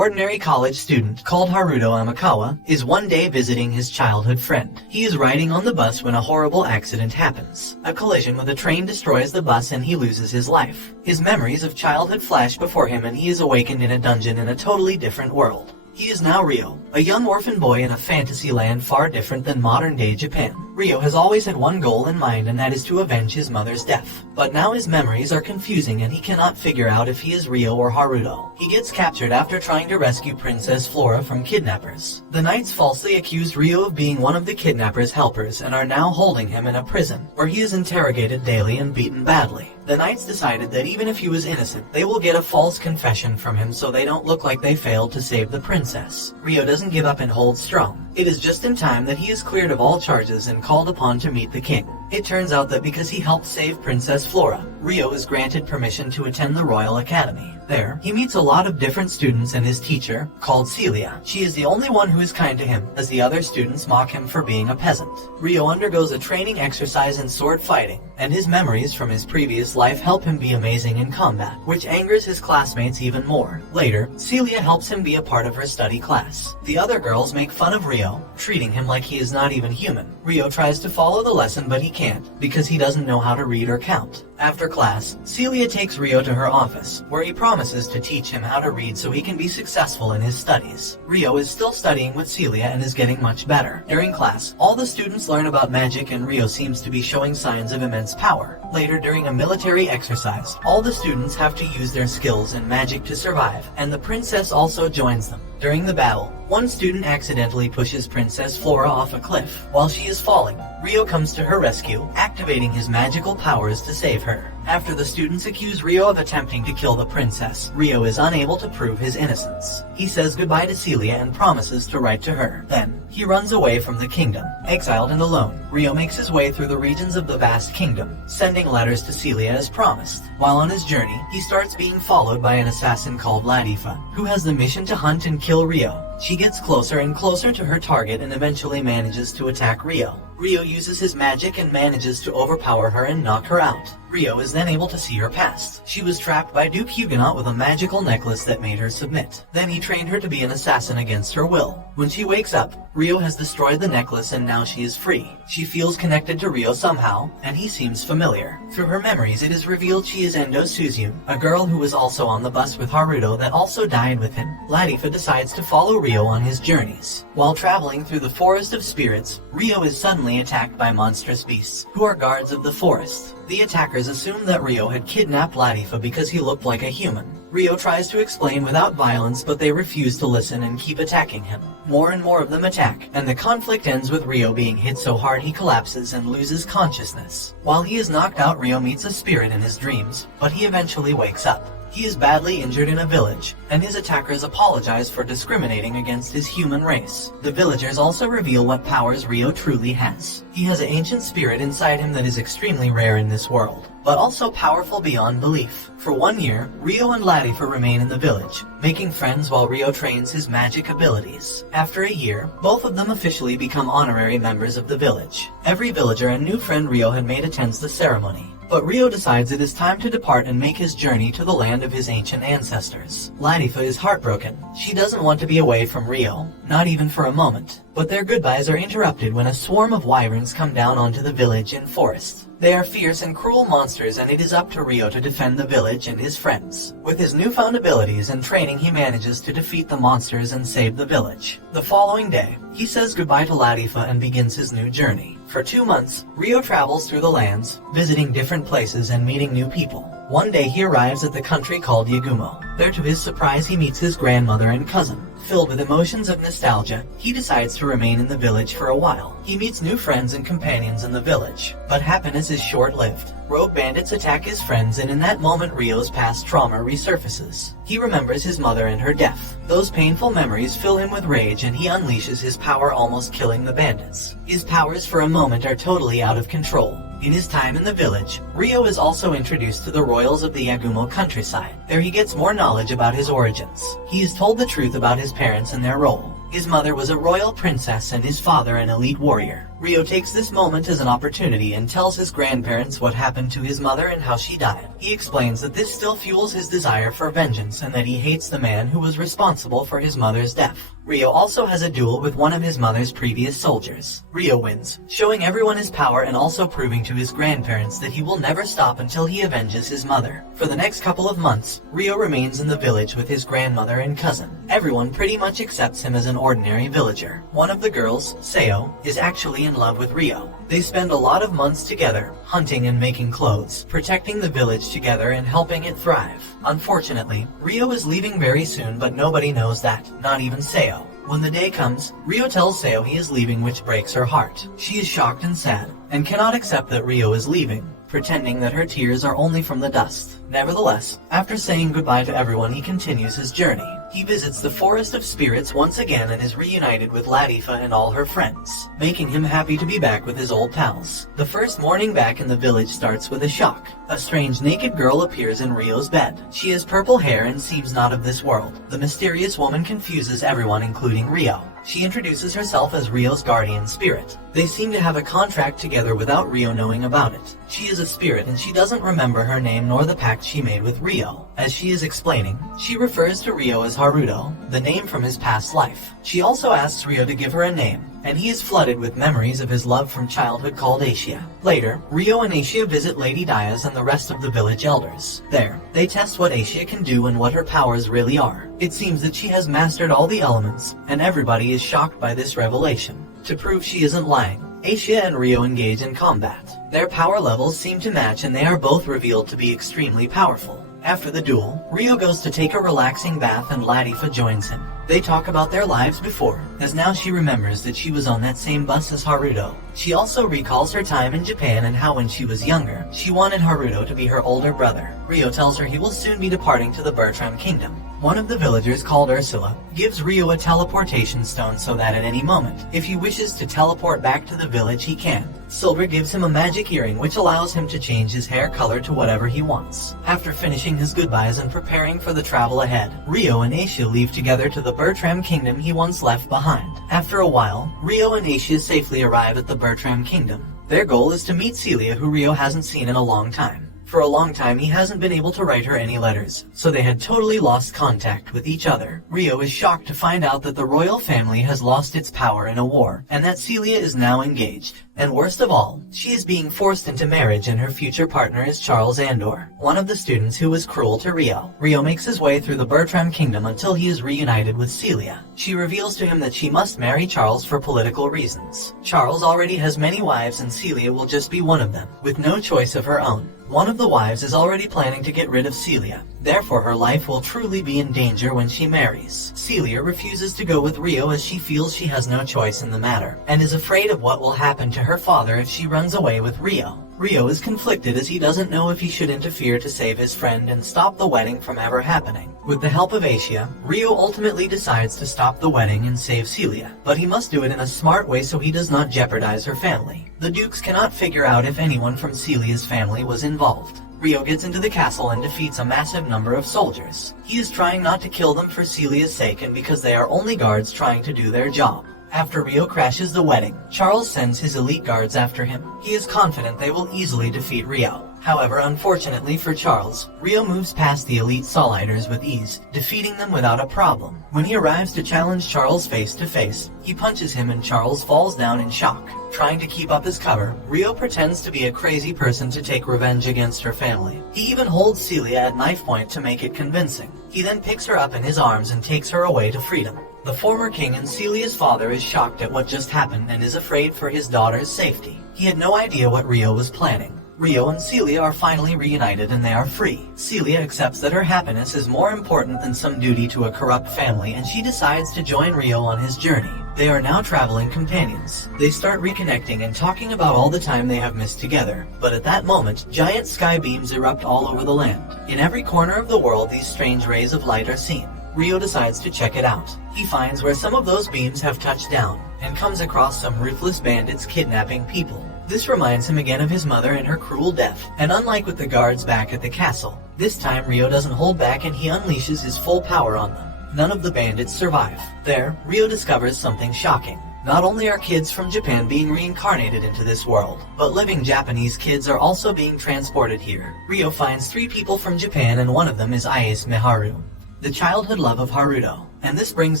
ordinary college student called Haruto Amakawa is one day visiting his childhood friend. He is riding on the bus when a horrible accident happens. A collision with a train destroys the bus and he loses his life. His memories of childhood flash before him and he is awakened in a dungeon in a totally different world. He is now Ryo, a young orphan boy in a fantasy land far different than modern-day Japan. Ryo has always had one goal in mind, and that is to avenge his mother's death. But now his memories are confusing and he cannot figure out if he is Ryo or Haruto. He gets captured after trying to rescue Princess Flora from kidnappers. The knights falsely accuse Ryo of being one of the kidnappers' helpers and are now holding him in a prison, where he is interrogated daily and beaten badly. The knights decided that even if he was innocent, they will get a false confession from him so they don't look like they failed to save the princess. Ryo doesn't give up and holds strong. It is just in time that he is cleared of all charges and called upon to meet the king. It turns out that because he helped save Princess Flora, Ryo is granted permission to attend the Royal Academy. There, he meets a lot of different students and his teacher, called Celia. She is the only one who is kind to him, as the other students mock him for being a peasant. Ryo undergoes a training exercise in sword fighting, and his memories from his previous life help him be amazing in combat, which angers his classmates even more. Later, Celia helps him be a part of her study class. The other girls make fun of Ryo, treating him like he is not even human. Ryo tries to follow the lesson but he can't, because he doesn't know how to read or count. After class, Celia takes Ryo to her office, where he promises to teach him how to read so he can be successful in his studies. Ryo is still studying with Celia and is getting much better. During class, all the students learn about magic and Ryo seems to be showing signs of immense power. Later, during a military exercise, all the students have to use their skills in magic to survive, and the princess also joins them. During the battle, one student accidentally pushes Princess Flora off a cliff. While she is falling, Ryo comes to her rescue, activating his magical powers to save her. After the students accuse Ryo of attempting to kill the princess, Ryo is unable to prove his innocence. He says goodbye to Celia and promises to write to her. Then, he runs away from the kingdom. Exiled and alone, Ryo makes his way through the regions of the vast kingdom, sending letters to Celia as promised. While on his journey, he starts being followed by an assassin called Latifa, who has the mission to hunt and kill Ryo. She gets closer and closer to her target and eventually manages to attack Ryo. Ryo uses his magic and manages to overpower her and knock her out. Ryo is then able to see her past. She was trapped by Duke Huguenot with a magical necklace that made her submit. Then he trained her to be an assassin against her will. When she wakes up, Ryo has destroyed the necklace and now she is free. She feels connected to Ryo somehow, and he seems familiar. Through her memories, it is revealed she is Endo Suzu, a girl who was also on the bus with Haruto that also died with him. Latifa decides to follow Ryo on his journeys. While traveling through the Forest of Spirits, Ryo is suddenly attacked by monstrous beasts, who are guards of the forest. The attackers assumed that Ryo had kidnapped Latifa because he looked like a human. Ryo tries to explain without violence, but they refuse to listen and keep attacking him. More and more of them attack, and the conflict ends with Ryo being hit so hard he collapses and loses consciousness. While he is knocked out, Ryo meets a spirit in his dreams, but he eventually wakes up. He is badly injured in a village, and his attackers apologize for discriminating against his human race. The villagers also reveal what powers Ryo truly has. He has an ancient spirit inside him that is extremely rare in this world, but also powerful beyond belief. For 1 year, Ryo and Latifa remain in the village, making friends while Ryo trains his magic abilities. After a year, both of them officially become honorary members of the village. Every villager and new friend Ryo had made attends the ceremony. But Ryo decides it is time to depart and make his journey to the land of his ancient ancestors. Latifa is heartbroken. She doesn't want to be away from Ryo, not even for a moment. But their goodbyes are interrupted when a swarm of wyverns come down onto the village and forest. They are fierce and cruel monsters, and it is up to Ryo to defend the village and his friends. With his newfound abilities and training, he manages to defeat the monsters and save the village. The following day, he says goodbye to Latifa and begins his new journey. For 2 months, Ryo travels through the lands, visiting different places and meeting new people. One day he arrives at the country called Yagumo. There, to his surprise, he meets his grandmother and cousin. Filled with emotions of nostalgia, he decides to remain in the village for a while. He meets new friends and companions in the village, but happiness is short-lived. Rogue bandits attack his friends, and in that moment Ryo's past trauma resurfaces. He remembers his mother and her death. Those painful memories fill him with rage, and he unleashes his power, almost killing the bandits. His powers for a moment are totally out of control. In his time in the village, Ryo is also introduced to the royals of the Yagumo countryside. There he gets more knowledge about his origins. He is told the truth about his parents and their role. His mother was a royal princess and his father an elite warrior. Ryo takes this moment as an opportunity and tells his grandparents what happened to his mother and how she died. He explains that this still fuels his desire for vengeance and that he hates the man who was responsible for his mother's death. Ryo also has a duel with one of his mother's previous soldiers. Ryo wins, showing everyone his power and also proving to his grandparents that he will never stop until he avenges his mother. For the next couple of months, Ryo remains in the village with his grandmother and cousin. Everyone pretty much accepts him as an ordinary villager. One of the girls, Seirei, is actually in love with Ryo. They spend a lot of months together, hunting and making clothes, protecting the village together and helping it thrive. Unfortunately, Ryo is leaving very soon, but nobody knows that, not even Seirei. When the day comes, Ryo tells Seirei he is leaving, which breaks her heart. She is shocked and sad, and cannot accept that Ryo is leaving, pretending that her tears are only from the dust. Nevertheless, after saying goodbye to everyone, he continues his journey. He visits the Forest of Spirits once again and is reunited with Latifa and all her friends, making him happy to be back with his old pals. The first morning back in the village starts with a shock. A strange naked girl appears in Ryo's bed. She has purple hair and seems not of this world. The mysterious woman confuses everyone, including Ryo. She introduces herself as Ryo's guardian spirit. They seem to have a contract together without Ryo knowing about it. She is a spirit and she doesn't remember her name nor the pact she made with Ryo. As she is explaining, she refers to Ryo as Haruto, the name from his past life. She also asks Ryo to give her a name, and he is flooded with memories of his love from childhood called Asia. Later, Ryo and Asia visit Lady Diaz and the rest of the village elders. There, they test what Asia can do and what her powers really are. It seems that she has mastered all the elements, and everybody is shocked by this revelation. To prove she isn't lying, Asia and Ryo engage in combat. Their power levels seem to match and they are both revealed to be extremely powerful. After the duel, Ryo goes to take a relaxing bath and Latifa joins him. They talk about their lives before, as now she remembers that she was on that same bus as Haruto. She also recalls her time in Japan and how when she was younger, she wanted Haruto to be her older brother. Ryo tells her he will soon be departing to the Bertram Kingdom. One of the villagers called Ursula gives Ryo a teleportation stone so that at any moment, if he wishes to teleport back to the village, he can. Silver gives him a magic earring which allows him to change his hair color to whatever he wants. After finishing his goodbyes and preparing for the travel ahead, Ryo and Asia leave together to the Bertram Kingdom he once left behind. After a while, Ryo and Asia safely arrive at the Bertram Kingdom. Their goal is to meet Celia, who Ryo hasn't seen in a long time. For a long time he hasn't been able to write her any letters, so they had totally lost contact with each other. Ryo is shocked to find out that the royal family has lost its power in a war, and that Celia is now engaged. And worst of all, she is being forced into marriage and her future partner is Charles Andor, one of the students who was cruel to Ryo. Ryo makes his way through the Bertram Kingdom until he is reunited with Celia. She reveals to him that she must marry Charles for political reasons. Charles already has many wives and Celia will just be one of them, with no choice of her own. One of the wives is already planning to get rid of Celia. Therefore her life will truly be in danger when she marries. Celia refuses to go with Ryo as she feels she has no choice in the matter, and is afraid of what will happen to her father if she runs away with Ryo. Ryo is conflicted as he doesn't know if he should interfere to save his friend and stop the wedding from ever happening. With the help of Asia, Ryo ultimately decides to stop the wedding and save Celia, but he must do it in a smart way so he does not jeopardize her family. The Dukes cannot figure out if anyone from Celia's family was involved. Ryo gets into the castle and defeats a massive number of soldiers. He is trying not to kill them for Celia's sake and because they are only guards trying to do their job. After Ryo crashes the wedding, Charles sends his elite guards after him. He is confident they will easily defeat Ryo. However, unfortunately for Charles, Ryo moves past the elite Soliders with ease, defeating them without a problem. When he arrives to challenge Charles face to face, he punches him and Charles falls down in shock. Trying to keep up his cover, Ryo pretends to be a crazy person to take revenge against her family. He even holds Celia at knife point to make it convincing. He then picks her up in his arms and takes her away to freedom. The former king and Celia's father is shocked at what just happened and is afraid for his daughter's safety. He had no idea what Ryo was planning. Ryo and Celia are finally reunited and they are free. Celia accepts that her happiness is more important than some duty to a corrupt family and she decides to join Ryo on his journey. They are now traveling companions. They start reconnecting and talking about all the time they have missed together. But at that moment, giant sky beams erupt all over the land. In every corner of the world, these strange rays of light are seen. Ryo decides to check it out. He finds where some of those beams have touched down, and comes across some ruthless bandits kidnapping people. This reminds him again of his mother and her cruel death, and unlike with the guards back at the castle, this time Ryo doesn't hold back and he unleashes his full power on them. none of the bandits survive. There, Ryo discovers something shocking. Not only are kids from Japan being reincarnated into this world, but living Japanese kids are also being transported here. Ryo finds 3 people from Japan and one of them is Ayase Miharu, the childhood love of Haruto. And this brings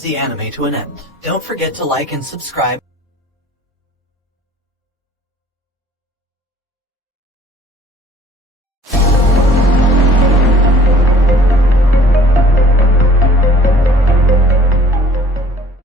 the anime to an end. Don't forget to like and subscribe